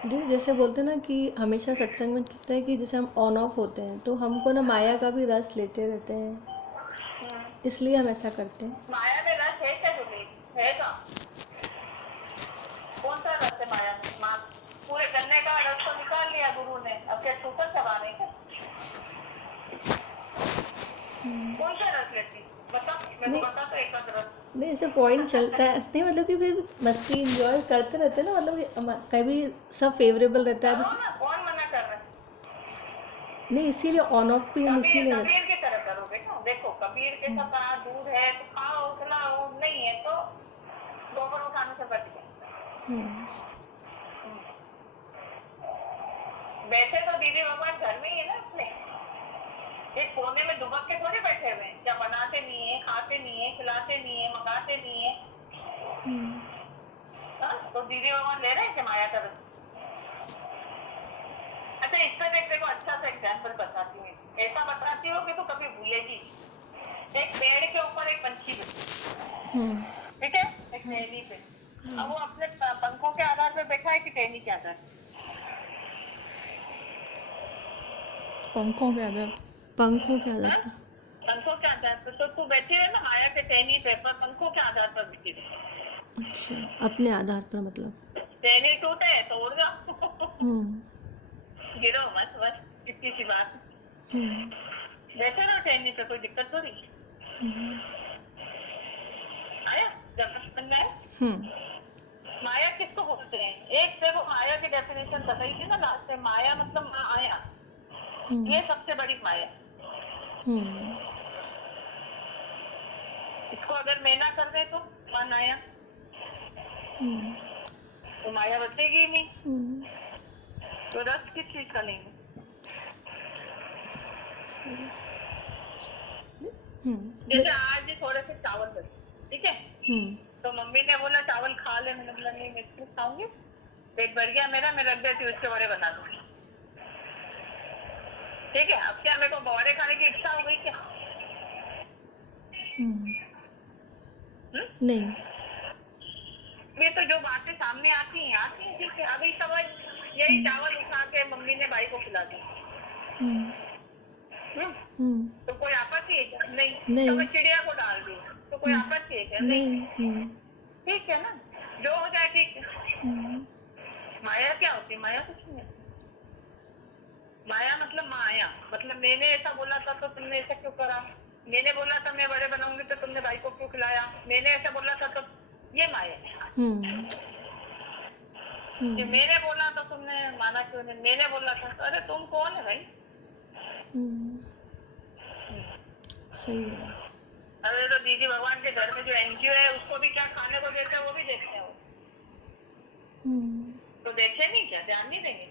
दीदी जैसे बोलते हैं ना कि हमेशा सत्संग में लगता है कि जैसे हम ऑन ऑफ होते हैं तो हमको ना माया का भी रस लेते रहते हैं, इसलिए हम ऐसा करते हैं। माया में रस है क्या? जो है का कौन सा रस है माया में? पूरे गन्ने का रस तो निकाल लिया गुरु ने, अब क्या शुगर चबाने का? कौन सा रस लेती बता, मेरे को बता। तो एक रस नहीं, ऐसे पॉइंट चलता है नहीं, मतलब कि फिर मस्ती इंजॉय करते रहते हैं ना, मतलब कि कभी सब फेवरेबल रहता है करो तो ना, कौन मना कर रहा है? नहीं, इसीलिए ऑन ऑफ भी हम इसीलिए रहते कबीर की तरह करोगे ना। देखो कबीर के सब कहा दूध है तो खाओ खिलाओ, नहीं है तो गोबर उठाने से बच गए। वैसे तो दीदी भगवान घर में ही है ना अपने, एक कोने में दुबक के थोड़े बैठे हुए हैं। क्या बनाते नहीं है, खाते नहीं है, खिलाते नहीं है, मंगाते नहीं है। तो दीदी भगवान ले रहे हैं कि माया का रस? अच्छा इसका देखो अच्छा सा एग्जाम्पल बताती हूँ, ऐसा बताती हूँ कि तो कभी भूलेगी। एक पेड़ के ऊपर एक पंछी बैठी, ठीक है, एक टहनी पे। अब वो अपने पंखों के आधार पे बैठा है कि टहनी के आधार? पंखों के आधार, पंखों के आधार पर। पंखों के आधार पर। तो तू बैठी है ना माया के टहनी पे, पर पंखों के आधार पर बैठी है। अच्छा, अपने आधार पर मतलब टहनी टूटे तो उड़ जाओ, गिरो मत, बस इतनी सी बात। बैठे रहो टहनी पे, कोई दिक्कत थोड़ी। आया जब समझ में आया? माया किसको बोलते हैं? एक देखो माया की डेफिनेशन बताई थी ना लास्ट में, माया मतलब माया, ये सबसे बड़ी माया। इसको अगर मैं ना कर दे तो मन आया, तो माया बचेगी ही नहीं। तो रस किस चीज का लेंगे? जैसे आज थोड़े से चावल बचे, ठीक है, तो मम्मी ने बोला चावल खा ले, मैंने बोला नहीं मैं इसको खाऊंगी, पेट भर गया मेरा, मैं रख देती हूँ, इसके बड़े बना दूंगी। ठीक है, अब क्या मेरे को बड़े खाने की इच्छा हो गई क्या? नहीं, ये तो जो बातें सामने आती हैं ठीक है। अभी समझ, यही चावल उठा के मम्मी ने भाई को खिला दी, तो कोई आपत्ति है क्या? नहीं। तो मैं चिड़िया को डाल दी, तो कोई आपत्ति है क्या? नहीं। ठीक है ना, जो हो जाए ठीक है। माया क्या होती है? माया कुछ नहीं है। माया मतलब माया, मतलब मैंने ऐसा बोला था तो तुमने ऐसा क्यों करा, मैंने बोला था मैं बड़े बनाऊंगी तो तुमने भाई को क्यों खिलाया, मैंने ऐसा बोला था तो ये माया है। कि मैंने बोला तो तुमने माना क्यों नहीं, मैंने बोला था तो, अरे तुम कौन है भाई? सही है। अरे तो दीदी भगवान के घर में जो एनजीओ है उसको भी क्या खाने को देते हैं, वो भी देखते हैं वो। तो देखे नहीं क्या? ध्यान नहीं देंगे?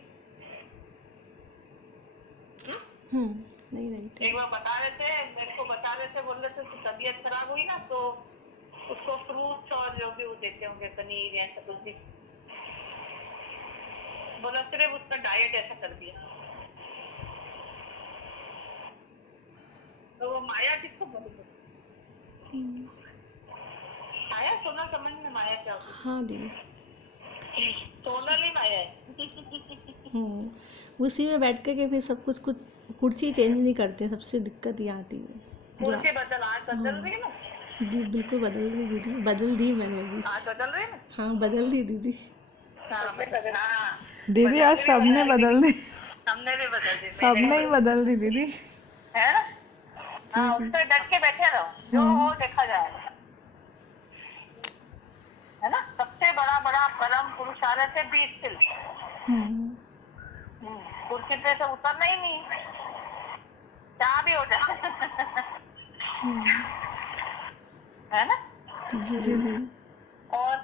नहीं नहीं, एक बार बता रहे थे, मेरे को बता रहे थे, बोल रहे थे तबीयत खराब हुई ना तो उसको फ्रूट्स और जो भी वो देते होंगे, पनीर या सब कुछ भी, बोला सिर्फ उसका डाइट ऐसा कर दिया। तो वो माया किसको बोलते? आया सोना समझ में माया क्या होती? हाँ दीदी, सोनल ही माया है। उसी में बैठ कर के फिर सब कुछ कुर्सी चेंज नहीं करते, सबसे दिक्कत ये आती है। कुर्सी बदल, आज बदल रही है ना जी बिल्कुल बदल दी दीदी, बदल दी मैंने अभी। आज बदल रही है ना? हाँ बदल दी दीदी। हाँ दीदी आज बदलते भी सबने बदल बदल दी, हमने भी बदल दी, मैंने सबने ही भी बदल दी दीदी। है ना। जी हाँ जी। उससे डट के बैठे रहो, जो हो देखा जाएगा, है ना। सबसे बड़ा बड़ा परम पुरुषार्थ है बी स्टिल। हम्म, कुर्सी पे से उतरना ही नहीं, चाह भी हो जाए है ना। जी जी दीदी। और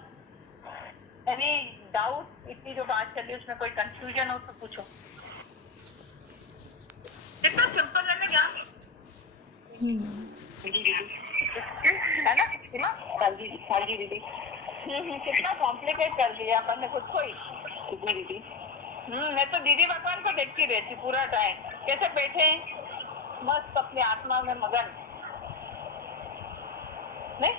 एनी डाउट, इतनी जो बात चली उसमें कोई कंफ्यूजन हो तो पूछो। कितना सिंपल है ना ज्ञान, है ना सीमा। हाँ जी दीदी। कितना कॉम्प्लिकेट कर दिया अपन ने खुद को ही। कितनी दीदी। मैं तो दीदी भगवान को देखती रहती पूरा टाइम, कैसे बैठे हैं मस्त अपनी आत्मा में मगन, नहीं।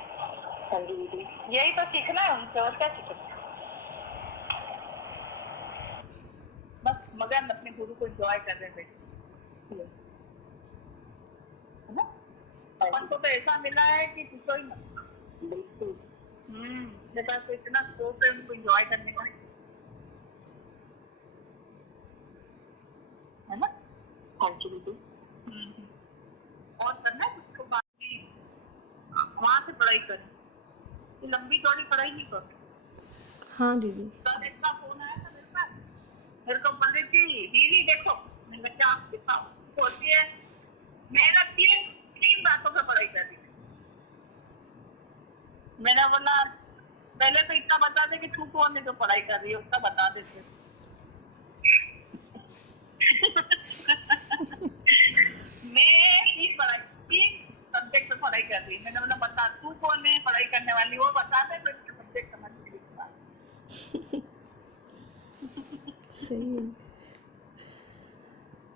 हाँ जी दीदी, यही तो सीखना है उनसे, और क्या सीखना। बस मगन अपने गुरु को एंजॉय कर रहे बैठे, है ना। अपन को तो ऐसा मिला है कि पूछो ही मत। बिल्कुल। मेरे पास तो इतना स्कोप है उनको एंजॉय करने का, है ना। हाँ जी दीदी। और करना है उसको बाकी वहाँ से पढ़ाई कर, लंबी चौड़ी पढ़ाई नहीं कर। हाँ दीदी। कल इतना फोन आया था मेरे पास, मेरे को बोल रही थी दीदी देखो, मैंने क्या दिखाओ, बोलती है मेरा तीन बातों पर पढ़ाई कर रही है। मैंने बोला पहले तो इतना बता दे कि तू कौन है जो पढ़ाई कर रही है, उतना बता देते। मैं तीन सब्जेक्ट पे पढ़ाई कर रही, मैंने बोला बता तू कौन है पढ़ाई करने वाली, वो बता दे तो इसके सब्जेक्ट समझ में। सही है।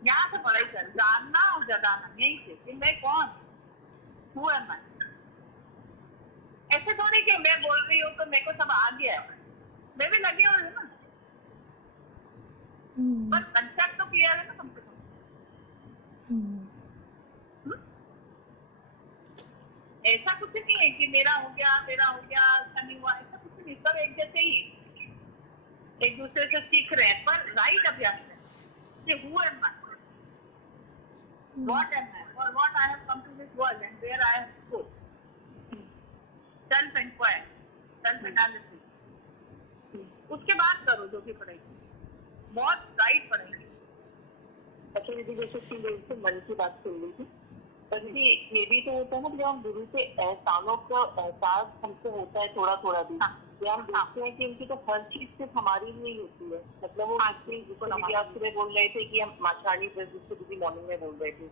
यहाँ से पढ़ाई कर, जानना और जगाना, यही से कि मैं कौन हूँ, मैं ऐसे थोड़ी कि मैं बोल रही हूँ तो मेरे को सब आ गया है, मैं भी लगी हुई हूँ ना, पर कंसेप्ट तो क्लियर है ना कम से कम। ऐसा कुछ नहीं है कि मेरा हो गया तेरा हो गया ऐसा नहीं हुआ, ऐसा कुछ नहीं, सब एक जैसे ही एक दूसरे से सीख रहे हैं, पर राइट अभ्यास है कि who am I, what am I, और what I have come to this world and where I have go, self inquire, self analysis, उसके बाद करो जो भी पढ़ाई, बहुत राइट पढ़ाई। अच्छा दीदी जैसे मन की बात सुन ली थी, पर ये भी तो होता है ना जब हम गुरु के एहसानों का एहसास हमको होता है थोड़ा थोड़ा भी, हम देखते हैं कि उनकी तो हर चीज सिर्फ हमारी लिए होती है, मतलब वो सुबह बोल रहे थे कि हम माछाड़ी जिसको दीदी मॉर्निंग में बोल रहे थे,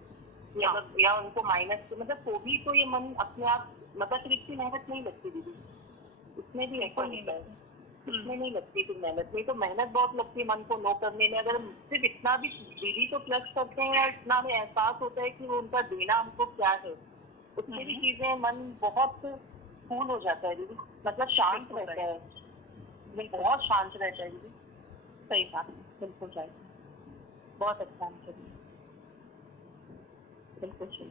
या उनको माइनस मतलब तो भी तो ये मन अपने आप, मतलब इतनी मेहनत नहीं लगती दीदी, उसमें भी ऐसा होता है, इसमें नहीं लगती फिर मेहनत में, तो मेहनत बहुत लगती है मन को नो करने में। अगर सिर्फ इतना भी दीदी को प्लस करते हैं या इतना हमें एहसास होता है कि वो उनका देना हमको क्या है, उससे भी चीजें मन बहुत कूल हो जाता है दीदी, मतलब शांत रहता है, बहुत शांत रहता है दीदी। सही बात, बिल्कुल सही, बहुत अच्छा आंसर, बिल्कुल सही।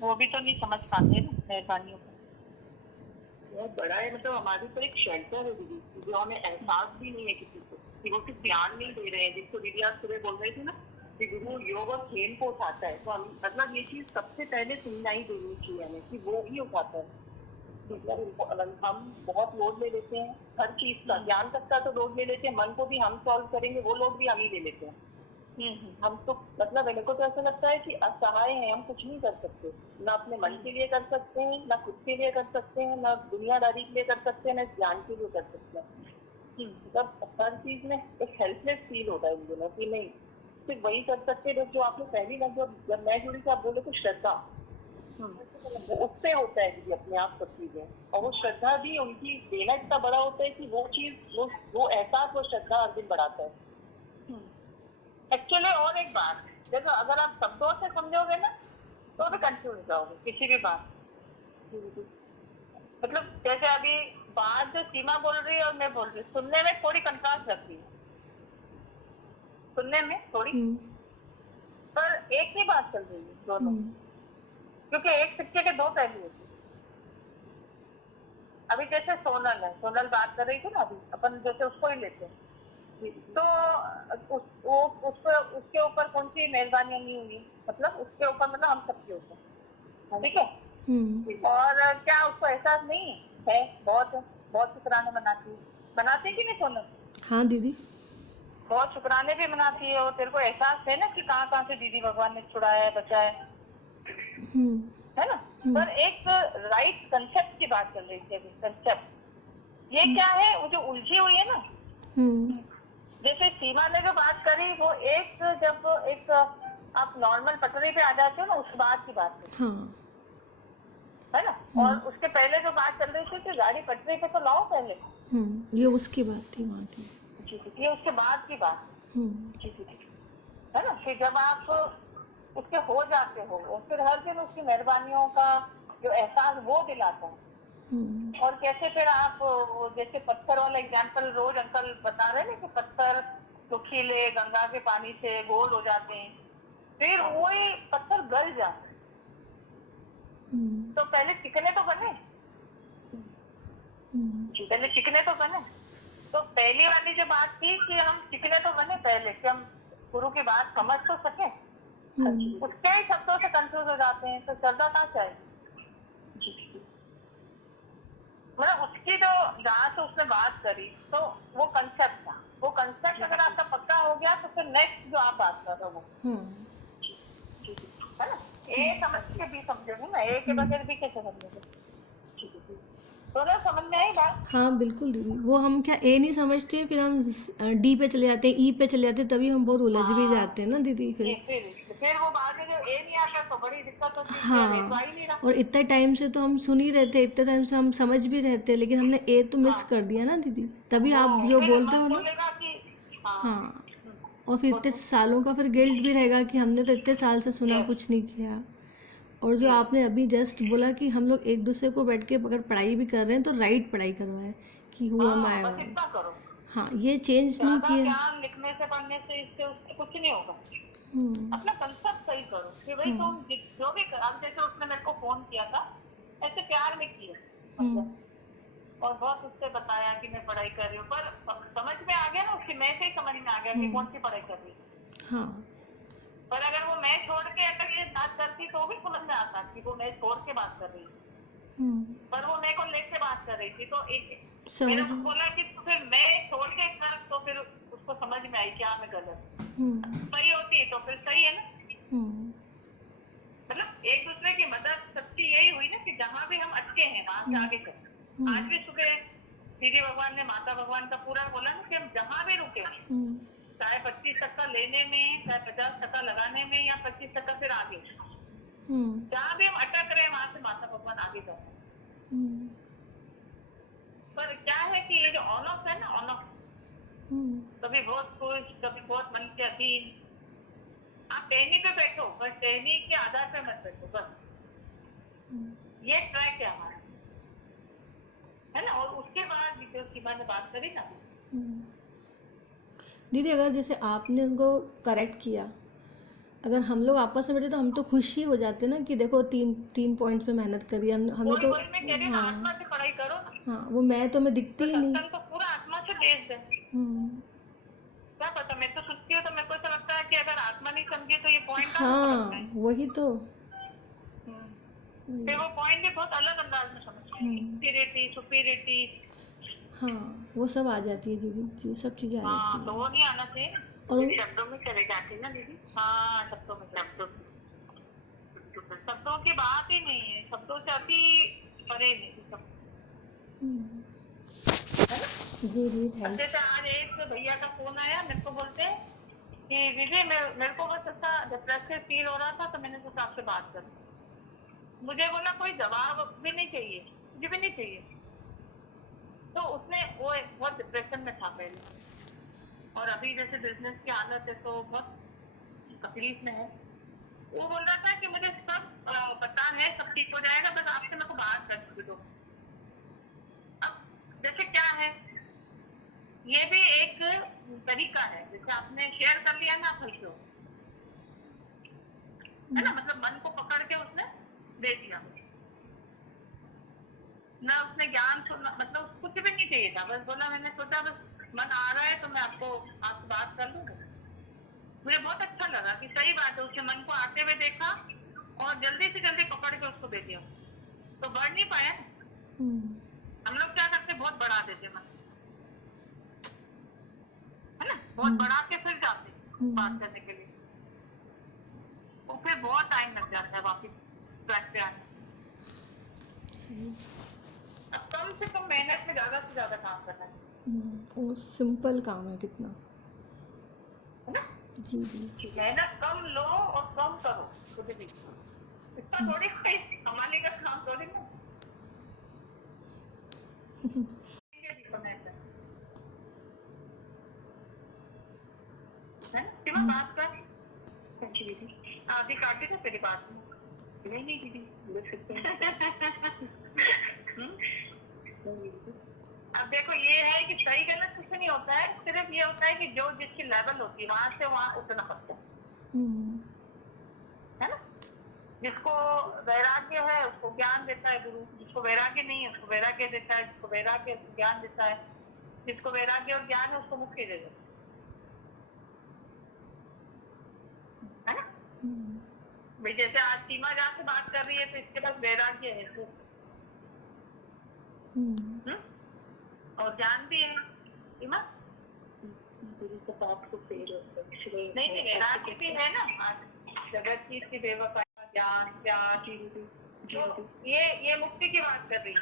वो भी तो नहीं समझ पाते ना मेहरबानियों को, बहुत बड़ा है, मतलब हमारी तो एक शेल्टर है दीदी, जो हमें एहसास भी नहीं है किसी को कि वो सिर्फ ध्यान नहीं दे रहे हैं, जिसको दीदी आज सुबह बोल रही थी ना कि गुरु योग और खेल को उठाता है, तो हम मतलब ये चीज सबसे पहले सुनाई देनी चाहिए हमें कि वो ही उठाता है, मतलब हम बहुत लोड ले लेते हैं हर चीज का, ज्ञान तक का तो लोड ले लेते हैं, मन को भी हम सॉल्व करेंगे वो लोड भी हम ही ले लेते हैं। हम तो मतलब मेरे को तो ऐसा लगता है कि असहाय हैं, हम कुछ नहीं कर सकते, ना अपने मन के लिए कर सकते हैं, ना खुद के लिए कर सकते हैं, ना दुनियादारी के लिए कर सकते हैं, ना ज्ञान के लिए कर सकते हैं, मतलब हर चीज में एक हेल्पलेस फील होता है इन दिनों की, नहीं सिर्फ वही कर सकते हैं जो आपने पहली बार जब मैं जुड़ी थी आप बोले तो श्रद्धा, उससे होता है कि अपने आप सब चीजें, और वो श्रद्धा भी उनकी देना इतना बड़ा होता है कि वो चीज वो एहसास वो श्रद्धा हर दिन बढ़ाता है एक्चुअली। और एक बात, देखो अगर आप शब्दों से समझोगे ना तो भी कंफ्यूज हो जाओगे किसी भी बात, मतलब जैसे अभी बात जो सीमा बोल रही है और मैं बोल रही हूँ, सुनने में थोड़ी कंट्रास्ट लगती है, सुनने में थोड़ी, पर एक ही बात चल रही है दोनों, क्योंकि एक सिक्के के दो पहलू होते हैं, अभी जैसे सोनल है, सोनल बात कर रही थी ना, अभी अपन जैसे उसको ही लेते हैं, तो उसके ऊपर कौन सी मेहरबानियां नहीं हुई, मतलब उसके ऊपर, मतलब हम सबके ऊपर, ठीक है। और क्या उसको एहसास नहीं है? बहुत शुक्राने बनाती है कि नहीं सोनल? हाँ दीदी। बहुत शुक्राने भी मनाती है, और तेरे को एहसास है ना कि कहाँ कहाँ से दीदी भगवान ने छुड़ाया है, बचाया है ना। पर एक राइट कंसेप्ट की बात चल रही थी अभी, कंसेप्ट ये क्या है, वो जो उलझी हुई है ना, जैसे सीमा ने जो बात करी वो एक, जब एक आप नॉर्मल पटरी पे आ जाते हो ना, उस बात की बात है, है ना। और उसके पहले जो बात चल रही थी कि गाड़ी पटरी पे तो लाओ पहले, ये उसकी बात थी वहाँ की। ये उसके बाद की बात है ना। फिर जब आप उसके हो जाते हो, और फिर हर दिन उसकी मेहरबानियों का जो एहसास वो दिलाता है, और कैसे फिर आप जैसे पत्थर वाला एग्जाम्पल रोज अंकल बता रहे हैं ना, कि पत्थर सुखीले गंगा के पानी से गोल हो जाते हैं, फिर वही पत्थर गल जाते हैं, तो पहले चिकने तो बने, पहले चिकने तो बने। तो पहली वाली जो बात थी कि हम चिकने तो बने पहले, कि हम गुरु की बात समझ तो सके, उसके ही शब्दों से कंफ्यूज हो जाते हैं, तो श्रद्धा कहाँ से आएगी? मतलब उसकी जो जहाँ से उसने बात करी, तो वो कंसेप्ट था, वो कंसेप्ट अगर आपका पक्का हो गया, तो फिर नेक्स्ट जो आप बात कर रहे हो वो, है ना। ए समझ के भी समझोगे ना, ए के बगैर भी कैसे समझोगे? तो ना समझ में आई बात? हाँ बिल्कुल दीदी, वो हम क्या ए नहीं समझते हैं, फिर हम डी पे चले जाते हैं, ई पे चले जाते हैं, तभी हम बहुत उलझ भी जाते हैं ना दीदी फिर वो बाद में जो ए नहीं आता तो बड़ी दिक्कत होती है, हाँ, तो आ ही नहीं रहा। और इतने टाइम से तो हम सुन ही रहे थे, इतने टाइम से हम समझ भी रहे थे, लेकिन हमने ए तो मिस कर दिया ना दीदी, तभी आप जो फिर बोल रहे मन हो ना। बोलेगा कि हाँ, और फिर इतने सालों का फिर गिल्ट भी रहेगा कि हमने तो इतने साल से सुना, कुछ नहीं किया। और जो आपने अभी जस्ट बोला कि हम लोग एक दूसरे को बैठ के अगर पढ़ाई भी कर रहे हैं तो राइट पढ़ाई करवाएं, कि हुआ मैं बस इतना करो, हाँ, ये चेंज नहीं ज्यादा किया। ज्ञान लिखने से पढ़ने से इससे उससे कुछ नहीं होगा। अपना कंसेप्ट सही करो कि भाई तुम जो भी कर, अब जैसे उसने मेरे को फोन किया था, ऐसे प्यार में किया, मतलब, और बहुत उससे बताया कि मैं पढ़ाई कर रही हूँ, पर समझ में आ गया ना, उसकी मैं से ही समझ में आ गया कि कौन सी पढ़ाई कर रही है। हाँ, पर अगर वो मैं छोड़ के अगर ये बात करती तो भी समझ में आता कि वो मैं छोड़ के बात कर रही है, पर वो मेरे को लेके बात कर रही थी, तो एक मेरे को बोला कि तो फिर मैं छोड़ के कर, तो फिर उसको समझ में आई क्या मैं गलत, सही होती तो फिर सही है ना। मतलब एक दूसरे की मदद सबकी यही हुई ना, कि जहाँ भी हम अटके हैं वहां से आगे चले। आज भी सुबह दीदी भगवान ने माता भगवान का पूरा बोला ना, कि हम जहाँ भी रुके, चाहे 25% लेने में, चाहे 50% लगाने में, या 25% फिर आगे, जहाँ भी हम अटक रहे हैं वहां से माता भगवान आगे जाते हैं। पर क्या है कि ये जो ऑन ऑफ है ना, ऑन ऑफ, कभी बहुत खुश, कभी बहुत मन के अधीन, आप टहनी पे बैठो, बस टहनी के आधार पे मत बैठो, बस ये ट्रैक है हमारा, है ना। और उसके बाद जो सीमा ने बात करी ना दीदी, अगर जैसे आपने उनको करेक्ट किया, अगर हम लोग आपस में बैठे तो हम तो खुश ही हो जाते ना, कि देखो तीन पॉइंट्स पे मेहनत करी हमने तो। मैं कह रही हूँ, आत्मा से पढ़ाई करो ना। हाँ, वो मैं तो मैं दिखती ही नहीं, तो पूरा आत्मा से बेस्ड है। क्या पता, मैं तो सुनती हूँ तो मेरे को ऐसा लगता है कि अगर आत्मा नहीं समझी तो ये पॉइंट हाँ वही तो, फिर वो पॉइंट भी बहुत अलग अंदाज में समझते हैं, इंफीरियरिटी, सुपीरियरिटी, हाँ वो सब आ जाती है दीदी जी, सब चीज़ें आ जाती है। तो वो नहीं आना चाहिए, और शब्दों में चले जाते हैं ना दीदी। हाँ, शब्दों की बात ही नहीं है, शब्दों से अति परे नहीं जी जी, थैंक। जैसे आज एक भैया का फोन आया, मेरे को बोलते हैं कि दीदी मेरे को बस ऐसा डिप्रेसिव फील हो रहा था, तो मैंने सोचा आपसे बात कर। मुझे बोला कोई जवाब भी नहीं चाहिए, मुझे भी नहीं चाहिए। तो उसने वो बहुत डिप्रेशन में था पहले, और अभी जैसे बिजनेस की हालत है तो बहुत तकलीफ में है। वो बोल रहा था कि मुझे सब पता है, सब ठीक हो जाएगा, बस आपसे मेरे को बात कर दो। अब जैसे क्या है, ये भी एक तरीका है, जैसे आपने शेयर कर लिया ना, खुश हो, है ना, मतलब मन को पकड़ के उसने दे दिया। ना उसने ज्ञान सुनना, मतलब कुछ भी नहीं चाहिए था, बस बोला, मैंने सोचा बस मन आ रहा है तो मैं आपसे बात कर लूँ। मुझे बहुत अच्छा लगा कि सही बात है, उसके मन को आते हुए देखा और जल्दी से जल्दी पकड़ के उसको दे दिया, तो बढ़ नहीं पाया ना। हम्म, हम लोग क्या करते, बहुत बढ़ा देते मन, है ना, बहुत हम्म, बढ़ा के फिर जाते बात करने के लिए, तो फिर बहुत टाइम लग जाता है वापिस ट्रैक पे आने। सही। अब कम से कम मेहनत में ज्यादा से ज्यादा काम करना है वो सिंपल काम है कितना। ना। जी जी। मेहनत कम लो और कम करो खुद भी, इसका थोड़ी कोई कमाने का काम थोड़ी ना है ना। सिवा बात कर, अच्छी दीदी आधी काटी तो तेरी बात नहीं, नहीं दीदी देख सकते अब देखो ये है कि सही गलत कुछ नहीं होता है, सिर्फ ये होता है कि जो जिसकी लेवल होती है वहां से वहां उठना पड़ता है ना। जिसको वैराग्य है उसको ज्ञान देता है गुरु, जिसको वैराग्य नहीं है उसको वैराग्य देता है, जिसको वैराग्य उसको ज्ञान देता है, जिसको वैराग्य और ज्ञान है उसको मुक्ति दे देता है ना। भाई जैसे आज सीमा जहाँ से बात कर रही है तो इसके पास वैराग्य है तो, और ज्ञान भी है सीमा, नहीं नहीं वैराग्य भी है ना। जगत की इसकी बेवफाई, ज्ञान प्यार, तो ये मुक्ति की बात कर रही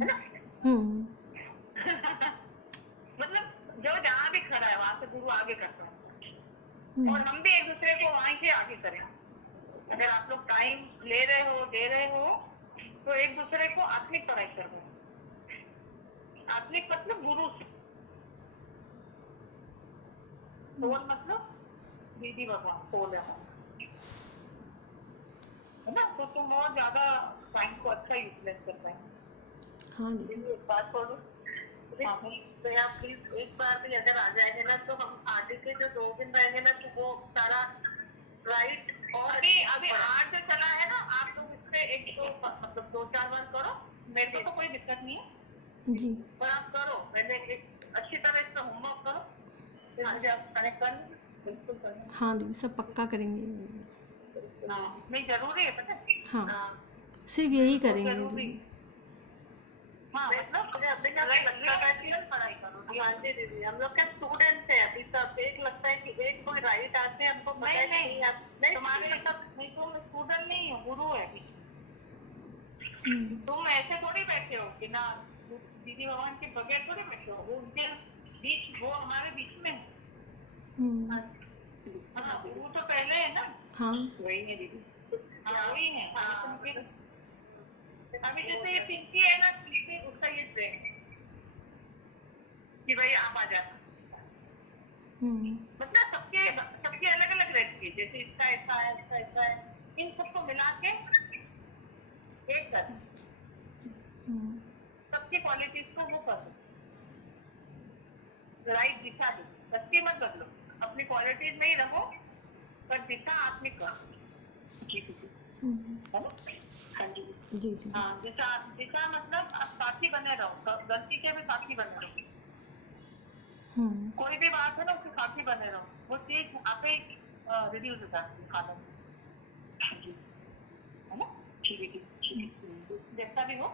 है ना। मतलब जो जहाँ भी खड़ा है वहां से गुरु आगे करता है, और हम भी एक दूसरे को वहीं से आगे करें। अगर आप लोग टाइम ले रहे हो दे रहे हो तो एक दूसरे को आत्मिक पढ़ाई करना है। आत्मिक मतलब गुरु से, सोल मतलब दीदी भगवान, सोल है ना। तो तुम और ज्यादा टाइम को अच्छा यूटिलाइज कर पाएंगे। हाँ दीदी। एक बात बोलूं, तो आप प्लीज एक बार भी अगर आ जाएंगे ना तो हम आगे के जो 2 दिन रहेंगे ना तो वो सारा राइट। और अभी आज जो चला है ना, आप लोग इससे एक दो मतलब 2-4 बार करो, मेरे को तो कोई दिक्कत नहीं है जी। पर आप करो, पहले एक अच्छी तरह इसका होमवर्क करो, फिर मुझे आप कनेक्ट कर लीजिए। बिल्कुल करना। हाँ दीदी सब पक्का करेंगे। हाँ नहीं जरूरी है पता है। हाँ सिर्फ यही बहुत करेंगे जरूरी। दीदी। हाँ मतलब मुझे अभी तक लगता था कि पढ़ाई करो। हाँ जी दीदी, हम लोग क्या स्टूडेंट्स है अभी सब, एक लगता है कि एक कोई राइट आते हैं हमको पता है कि नहीं आप नहीं तुम्हारे मतलब नहीं, तुम स्टूडेंट नहीं हो, गुरु है अभी। तुम ऐसे थोड़ी बैठे हो कि ना दीदी भगवान के बगैर थोड़ी बैठे हो, वो उनके बीच, वो हमारे बीच में है। हाँ गुरु तो पहले है ना। हाँ वही है दीदी। हाँ वही है। अभी जैसे ये पिंकी है ना, पिंकी उसका ये ट्रेन कि भाई आप आ जाना, मतलब सबके अलग अलग रहती है, जैसे इसका ऐसा है, इसका ऐसा है, इन सबको मिला के एक कर, सबकी क्वालिटीज को वो कर राइट दिशा दो, सबकी मत बदलो, अपनी क्वालिटीज में ही रहो पर दिशा आत्मिक करो। जी दीदी है ना। हाँ जी जी जी। हाँ दिशा, दिशा मतलब आप साथी बने रहो, गलती के भी साथी बने रहो, कोई भी बात है ना उसके साथी बने रहो, वो चीज आप ही रिड्यूस हो जाती है खाने में। है ना। ठीक है जैसा भी हो